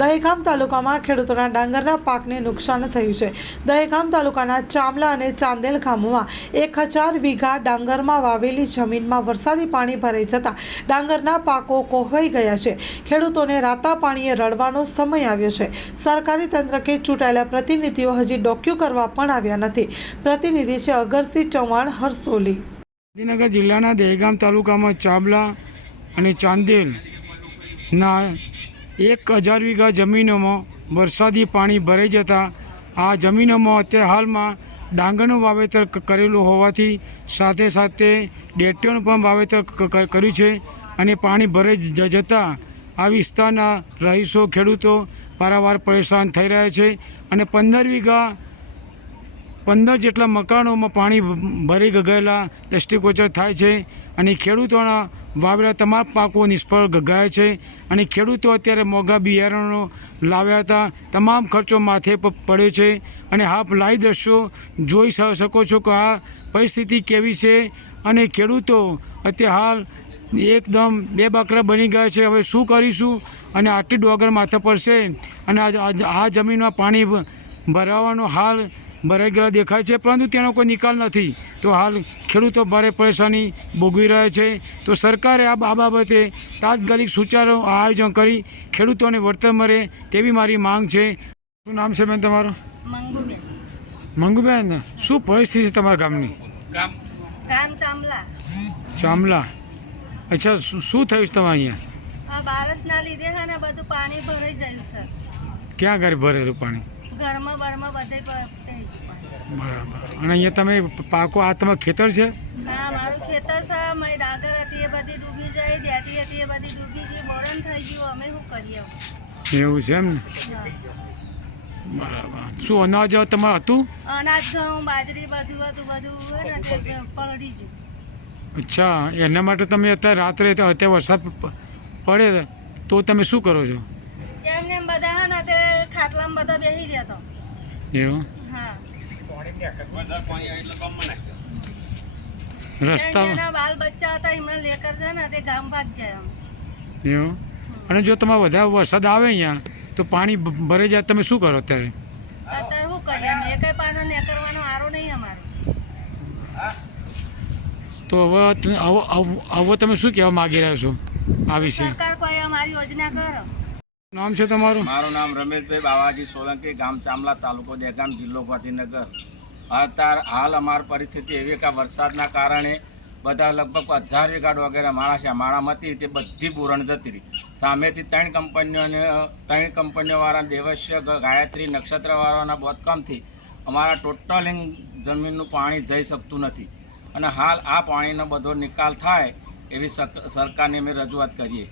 દહેગામ તાલુકામાં ખેડૂતોના ડાંગરના પાકને નુકસાન થયું છે. દહેગામ તાલુકાના ચામલા અને ચાંદેલ ગામોમાં એક હજાર વીઘા ડાંગરમાં વાવેલી જમીનમાં વરસાદી પાણી ભરાઈ જતાં ડાંગરના પાકો કોહવાઈ ગયા છે. ખેડૂતોને રાતા પાણીએ રડવાનો સમય આવ્યો છે. સરકારી તંત્ર કે ચૂંટાયેલા પ્રતિનિધિઓ હજી ડોક્યુ કરવા પણ આવ્યા નથી. પ્રતિનિધિ છે અગરસિંહ ચૌહાણ, હરસોલી. ગાંધીનગર જિલ્લાના દહેગામ તાલુકામાં ચાબલા અને ચાંદેલના એક હજાર વીઘા જમીનોમાં વરસાદી પાણી ભરાઈ જતાં આ જમીનોમાં અત્યારે હાલમાં ડાંગરનું વાવેતર કરેલું હોવાથી સાથે સાથે ડેટીઓનું પણ વાવેતર કર્યું છે અને પાણી ભરાઈ જતાં આ વિસ્તારના રહીશો ખેડૂતો પારાવાર પરેશાન થઈ રહ્યા છે અને પંદર વીઘા પંદર જેટલા મકાનોમાં પાણી ભરી ગગાયેલા દ્રષ્ટિગોચર થાય છે અને ખેડૂતોના વાવેલા તમામ પાકો નિષ્ફળ ગગાયા છે અને ખેડૂતો અત્યારે મોંઘા બિયારણો લાવ્યા હતા. તમામ ખર્ચો માથે પડે છે અને આપ લાઈવ દ્રશ્યો જોઈ શકો છો કે આ પરિસ્થિતિ કેવી છે અને ખેડૂતો અત્યારે હાલ એકદમ બે બાકરા બની ગયા છે. હવે શું કરીશું? અને આટલી ડોગર માથે પડશે અને આ જમીનમાં પાણી ભરાવાનો હાલ ભરાઈ ગયેલા દેખાય છે પરંતુ તેનો કોઈ નિકાલ નથી. તો હાલ ખેડૂતો ભારે પરેશાની ભોગવી રહ્યા છે. તો સરકારે આ આ બાબતે તાત્કાલિક સુચારો આયોજન કરી ખેડૂતોને વળતર મળે તેવી મારી માંગ છે. શું નામ છે બેન તમારું? મંગુબેન. શું પરિસ્થિતિ છે તમારા ગામની? ગામ. ચામલા. અચ્છા શું શું થયું છે તમારે અહીંયા? બારસના લીધે છે ને બધું પાણી ભરાઈ જાય છે. ક્યાં ઘરે ભરેલું પાણી? ઘરમાં બરમાં બધે. બરાબર. અને અહીંયા તમે પાકો આ તમારું ખેતર છે? હા મારું ખેતર છે. મારી ડાગર હતી એ બધી ડૂબી જાય ડેટી હતી એ બધી ડૂબી ગઈ. બોરણ થઈ ગયું. અમે શું કરીએ? એવું છે એમ ને? બરાબર. શું અનાજ તમારે હતું? અનાજ ઘઉં બાજરી બધું હતું બધું પલળી ગયું. અચ્છા. એના માટે તમે અત્યારે રાત્રે તો અત્યારે વરસાદ પડે તો તમે શું કરો છો એમને એમ બધા હે ને તે ખાટલામાં બધા બેસી રહ્યા તો. એવું? હા. રસ્તા બાલ બચ્ચા હતા એમને લેકર છે ને તે ગામ ભાગ જાય એવું? અને જો તમારે વધારે વરસાદ આવે અહીંયા તો પાણી ભરે ભરાઈ જાય તમે શું કરો અત્યારે? અત્યારે શું કરીએ અમે? એકેય પાનો ને કરવાનો આરો નહીં અમારો. તો હવે હવે હવે- હવે તમે શું કહેવા માગી રહ્યા છો આ વિશે? સરકાર કોઈ અમારી યોજના કરો. નામ છે તમારું? મારું નામ રમેશભાઈ બાવાજી સોલંકી, ગામ ચામલા તાલુકો દહેગામ જિલ્લો ગાંધીનગર. અત્યારે હાલ અમારી પરિસ્થિતિ એવી કે વરસાદના કારણે બધા લગભગ હજાર વીઘા વગેરે માણસ છે. હતી તે બધી પૂરણ જતી રહી. સામેથી ત્રણ કંપનીઓને, ત્રણ કંપનીઓવાળા દેવસ્ય ગાયત્રી, નક્ષત્રવાળાના બોધકામથી અમારા ટોટલિંગ જમીનનું પાણી જઈ શકતું નથી. અને હાલ આ પાણીનો બધો નિકાલ થાય એવી સરકારને અમે રજૂઆત કરીએ.